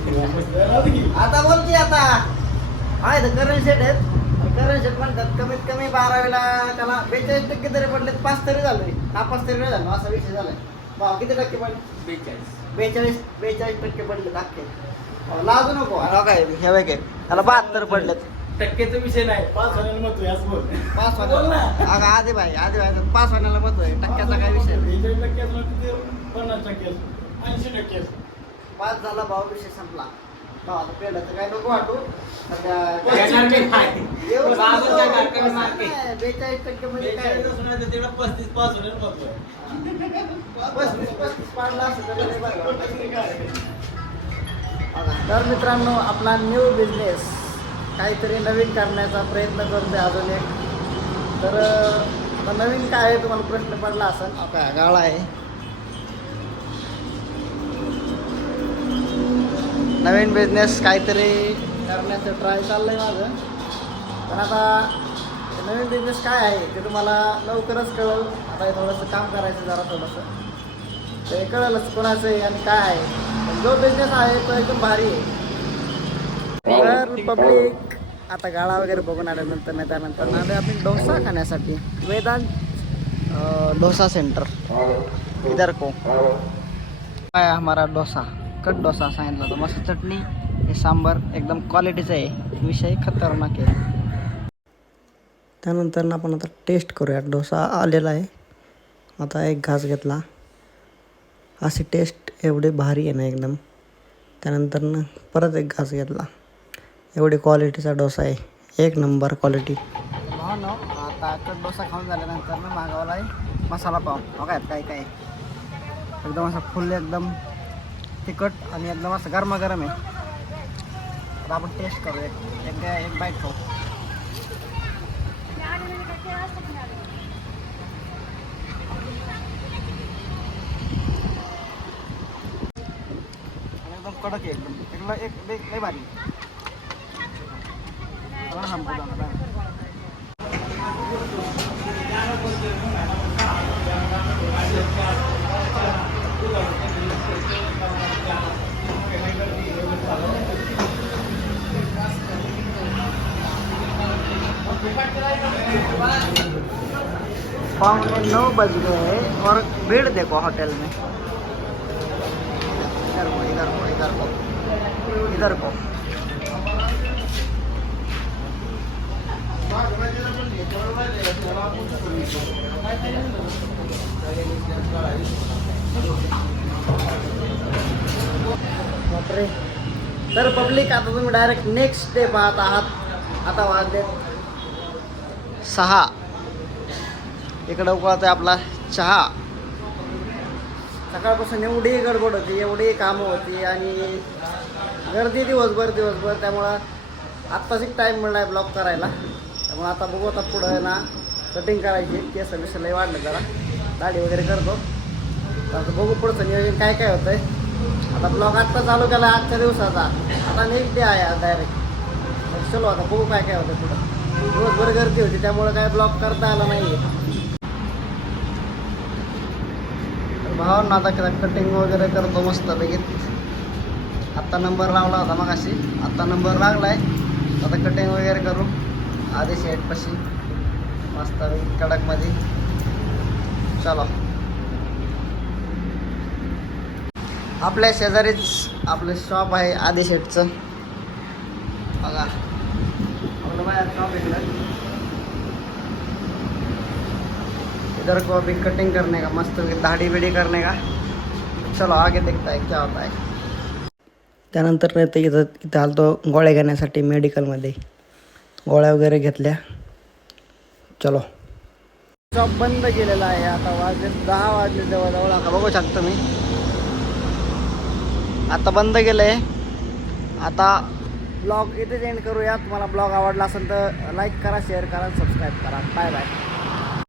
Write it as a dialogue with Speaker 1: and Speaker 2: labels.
Speaker 1: आता बोल की आता. आहे तर करंट सेट आहेत. करंट सेट म्हणतात कमीत कमी बारावीला त्याला बेचाळीस टक्के तरी पडले पाच तरी झाले. नापास तरी नाही झालं. असा विषय झालाय. भाव किती टक्के पडले? बेचाळीस. बेचाळीस टक्के पडले अहो, लाजू नको. अरे काय हे हे. त्याला बहात्तर पडलेत.
Speaker 2: टक्केचा विषय नाही. पाच होण्याला
Speaker 1: पाच
Speaker 2: बोल.
Speaker 1: वाण्याला.
Speaker 2: ना.
Speaker 1: अगं आधी भाई आधी भाई पाच वाण्याला मत आहे. टक्क्याचा काय विषय.
Speaker 2: बेचाळीस टक्के असलं पन्नास टक्के ऐंशी टक्के
Speaker 1: पाच झाला भाव विषय संपला काय नको वाटू
Speaker 2: येणार नाही काय.
Speaker 1: एवढं
Speaker 2: बाजूच्या
Speaker 1: नको.
Speaker 2: कारखान्यात मार्के.
Speaker 1: नाही, बेचाळीस टक्के म्हणजे काय
Speaker 2: बेचाळीस असलं तर तेवढं पस्तीस.
Speaker 1: पस्तीस पस्तीस पाडला असं तरी लय बरं वाटलं. बघा, तर मित्रांनो आपला न्यू बिझनेस काहीतरी नवीन करण्याचा प्रयत्न करतोय अजून एक तर अं, आता नवीन काय आहे तुम्हाला प्रश्न पडला असेल आता गाळा आहे नवीन बिझनेस काहीतरी करण्याचं ट्राय चाललंय माझं. पण आता नवीन बिझनेस काय आहे ते तुम्हाला लवकरच कळेल. आता हे थोडंसं काम करायचं जरा थोडंसं. ते कळेलच कोणाचं आहे आणि काय आहे. पण जो बिझनेस आहे तो एकदम भारी आहे. तर पब्लिक आता गाळा वगैरे बघून आल्यानंतर नाही त्यानंतर आले आपली डोसा खाण्यासाठी. वेदांत डोसा सेंटर इधर को काय हमारा डोसा? कट डोसा सांगितलं होतं. मस्त चटणी हे सांबार एकदम क्वालिटीचं आहे. विषय खतरनाक आहे. त्यानंतर आपण आता टेस्ट करूया डोसा आलेला आहे. आता एक घास घेतला. अशी टेस्ट एवढी भारी आहे ना एकदम. त्यानंतर ना परत एक घास घेतला. एवढी क्वालिटीचा डोसा आहे. एक नंबर क्वालिटी आता कट डोसा खाऊन झाल्यानंतर ना मागवला आहे मसाला पाव. बघा काय काय एकदम असं फुल एकदम तिखट आणि एकदम असं गरमागरम आहे. आता आपण टेस्ट करू एक एक एक बाईट खाऊ. एकदम कडक आहे. एकदम एकदम एक लय लय भारी. चला ना, नौ बज गए और भीड़ देखो होटल में। इधर को इधर को इधर को इधर को। बापरे. तर पब्लिक आता तुम्ही डायरेक्ट नेक्स्ट डे पाहत आहात. आता वाजले सहा. इकडं उकळत आहे आपला चहा. सकाळपासून एवढी गडबड होती एवढी कामं होती आणि गर्दी दिवसभर दिवसभर. त्यामुळं आत्ताच एक टाईम मिळणार आहे ब्लॉक करायला. त्यामुळं आता बघू आता पुढं आहे ना कटिंग करायची. केस बिस लय वाढलं जरा. दाढी वगैरे करतो. तर आता बघू पुढचं नियोजन काय काय होतंय. आता ब्लॉग आत्ता चालू केला आजच्या दिवसाचा. आता नेक्स्ट डे आहे आज डायरेक्ट चलो आता बघू काय काय होतं पुढं. दिवसभर गर्दी होती त्यामुळे काय ब्लॉक करता आला नाही भावांना आता कटिंग वगैरे करतो मस्त लगेच आत्ता नंबर लावला होता मग अशी आत्ता नंबर लागलाय. आता कटिंग वगैरे करू. आधी शेटपाशी मस्त कडकमध्ये. चला. आपल्या शेजारीच आपलं शॉप आहे आधी शेटचं बघा. आपलं माझ्या शॉप इकडं. इधर को अभी कटिंग करने का मस्त दाढ़ी बिडी करने का. चलो आगे देखता है क्या होता है. त्यानंतर नाही तर इथं इथं आलतो गोळ्या घेण्यासाठी मेडिकलमध्ये गोळ्या वगैरे घेतल्या. चलो. शॉप बंद केलेला आहे आता वाजले दहा वाजले जवळजवळ. आता बघू शकतो मी आता बंद केलं आहे आता ब्लॉग इथेच एंड करूया. तुम्हाला ब्लॉग आवडला असेल तर लाईक करा शेअर करा सबस्क्राईब करा. Bye bye